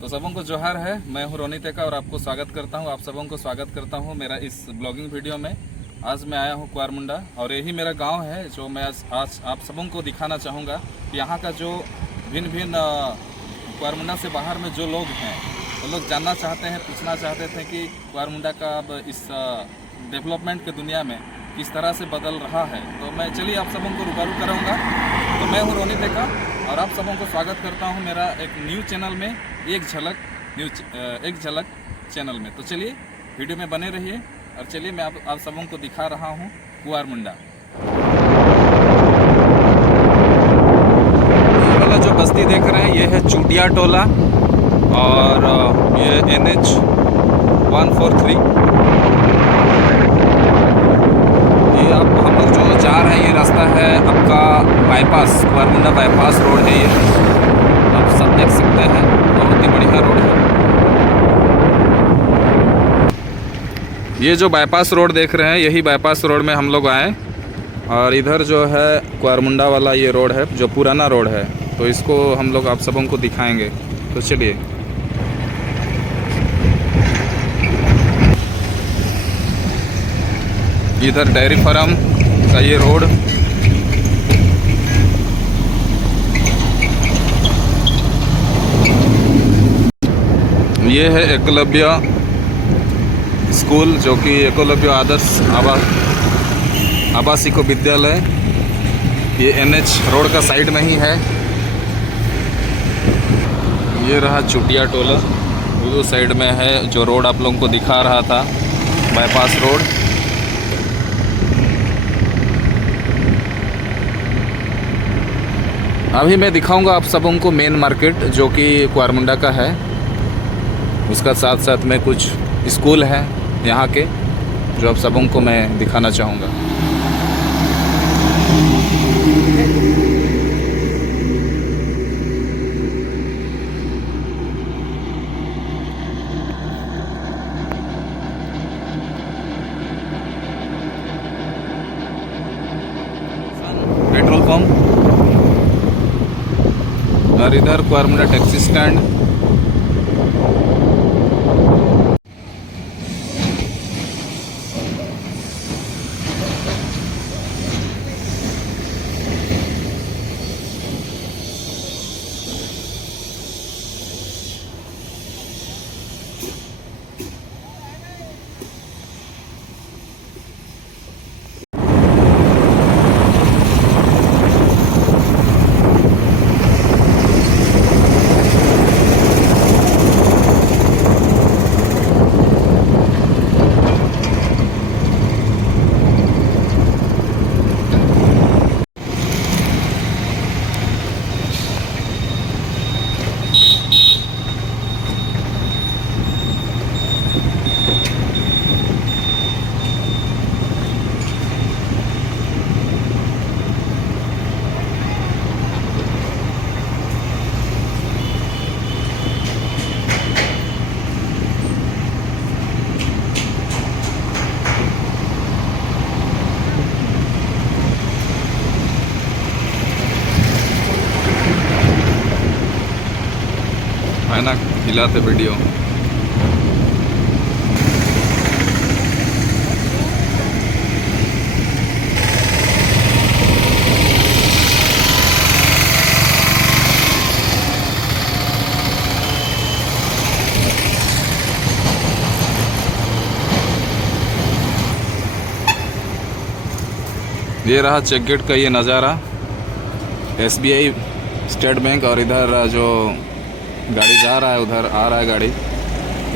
तो सबों को जोहार है। मैं हूं रोनित का और आपको स्वागत करता हूं, आप सबों को स्वागत करता हूं मेरा इस ब्लॉगिंग वीडियो में। आज मैं आया हूं कुआरमुंडा और यही मेरा गांव है जो मैं आज आप सबों को दिखाना चाहूँगा कि यहाँ का जो भिन्न भिन्न कुआरमुंडा से बाहर में जो लोग हैं वो लोग जानना चाहते हैं, पूछना चाहते थे कि कुआरमुंडा का अब इस डेवलपमेंट की दुनिया में किस तरह से बदल रहा है। तो मैं चलिए आप सबों को रूबरू कराऊँगा। तो मैं हूँ रोनित का और आप सबों को स्वागत करता हूँ मेरा एक न्यू चैनल में, एक झलक चैनल में। तो चलिए वीडियो में बने रहिए और चलिए मैं आप सबों को दिखा रहा हूँ कुआरमुंडा। ये वाला जो बस्ती देख रहे हैं ये है चूटिया टोला और ये NH 143। ये आप हम लोग जो जा रहे हैं ये रास्ता है आपका बाईपास, कुआरमुंडा बाईपास रोड है। ये आप सब देख सकते हैं, बहुत ही बढ़िया रोड है। ये जो बाईपास रोड देख रहे हैं यही बाईपास रोड में हम लोग आए और इधर जो है कुआरमुंडा वाला ये रोड है जो पुराना रोड है, तो इसको हम लोग आप सबों को दिखाएंगे। तो चलिए। इधर डेयरी फार्म का ये रोड, ये है एकलव्य स्कूल जो कि एकलव्य आदर्श आवासिक विद्यालय। ये NH रोड का साइड में ही है। ये रहा चूटिया टोला, वो साइड में है जो रोड आप लोगों को दिखा रहा था, बाईपास रोड। अभी मैं दिखाऊंगा आप सबों को मेन मार्केट जो कि कुआरमुंडा का है। उसका साथ साथ में कुछ स्कूल है यहाँ के जो आप सबों को मैं दिखाना चाहूँगा। पेट्रोल पंप और इधर कुआरमुंडा टैक्सी स्टैंड। है ना, खिलाते वीडियो। ये रहा चेक गेट का ये नज़ारा, SBI स्टेट बैंक। और इधर जो गाड़ी जा रहा है उधर आ रहा है गाड़ी।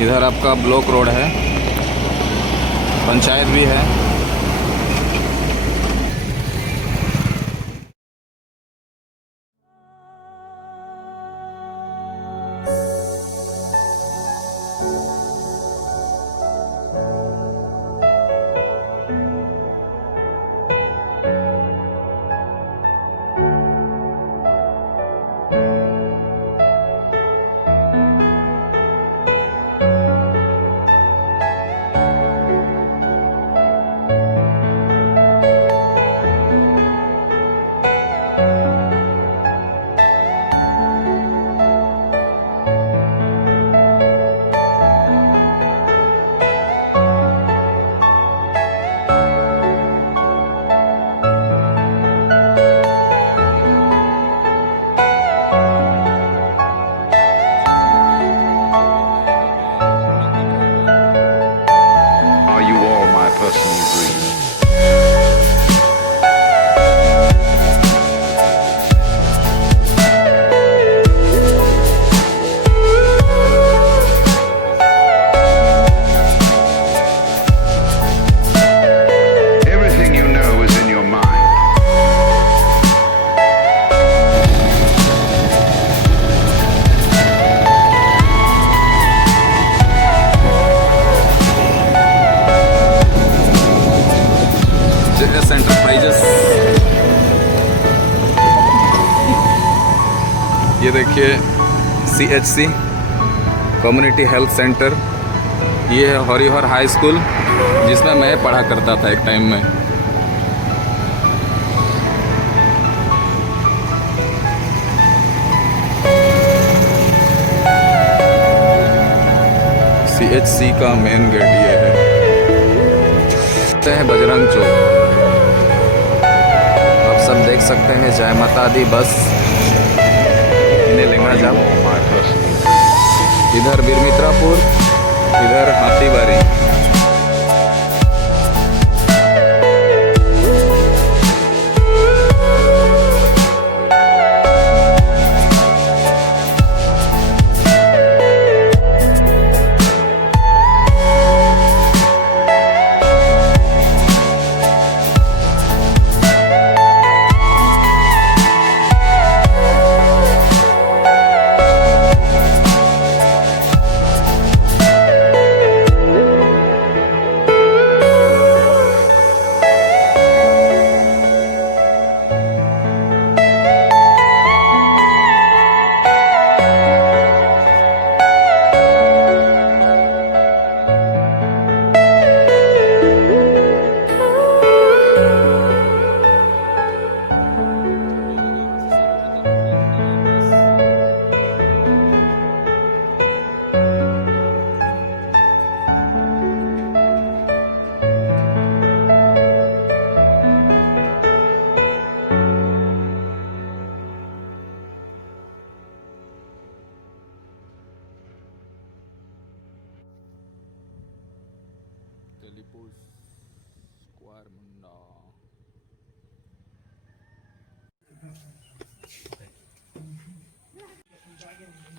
इधर आपका ब्लॉक रोड है, पंचायत भी है। CHC community health centre. ये है हरिहर हाई स्कूल जिसमें मैं पढ़ा करता था एक टाइम में। CHC का मेन गेट ये है। हैं बजरंग चौक, आप सब देख सकते हैं। जय माता दी बस इन्हें लेना जाओ। इधर बिरमित्रापुर, इधर हाथीबारी।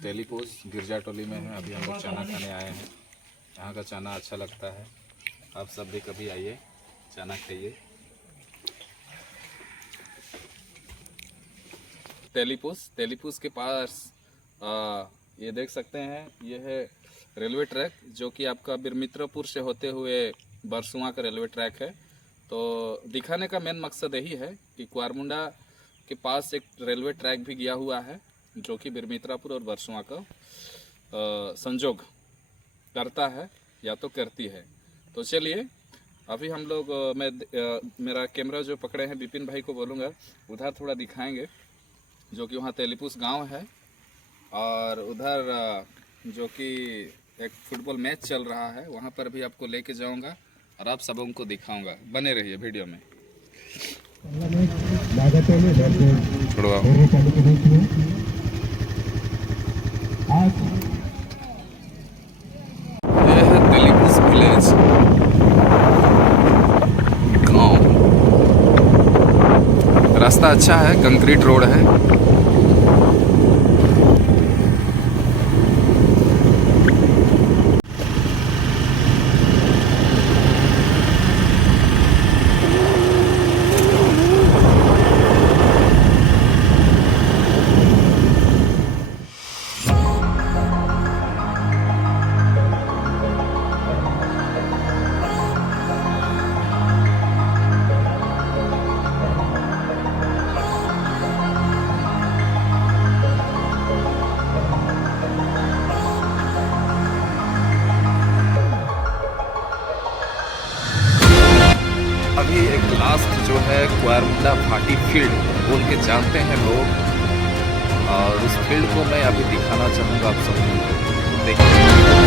तेलीपोस गिरजा टोली में है। अभी हम लोग चना खाने आए हैं। यहाँ का चना अच्छा लगता है। आप सब भी कभी आइए, चना खाइए। तेलीपोस के पास ये देख सकते हैं, ये है रेलवे ट्रैक जो कि आपका बिरमित्रपुर से होते हुए बरसुआ का रेलवे ट्रैक है। तो दिखाने का मेन मकसद यही है कि कुआरमुंडा के पास एक रेलवे ट्रैक भी गया हुआ है जो कि बिरमित्रापुर और बरसुआ का संजोग करता है या तो करती है। तो चलिए अभी हम लोग मेरा कैमरा जो पकड़े हैं विपिन भाई को बोलूँगा उधर थोड़ा दिखाएंगे, जो कि वहाँ तेलीपोस गांव है। और उधर जो कि एक फुटबॉल मैच चल रहा है, वहाँ पर भी आपको लेके जाऊँगा और आप सबों को दिखाऊँगा। बने रहिए वीडियो में। छोड़वा ये है तेलीपोस विलेज गाँव। रास्ता अच्छा है, कंक्रीट रोड है। अभी एक लास्ट जो है कुआरमुंडा भाटी फील्ड बोल के जानते हैं लोग, और उस फील्ड को मैं अभी दिखाना चाहूँगा आप सबको। देखिए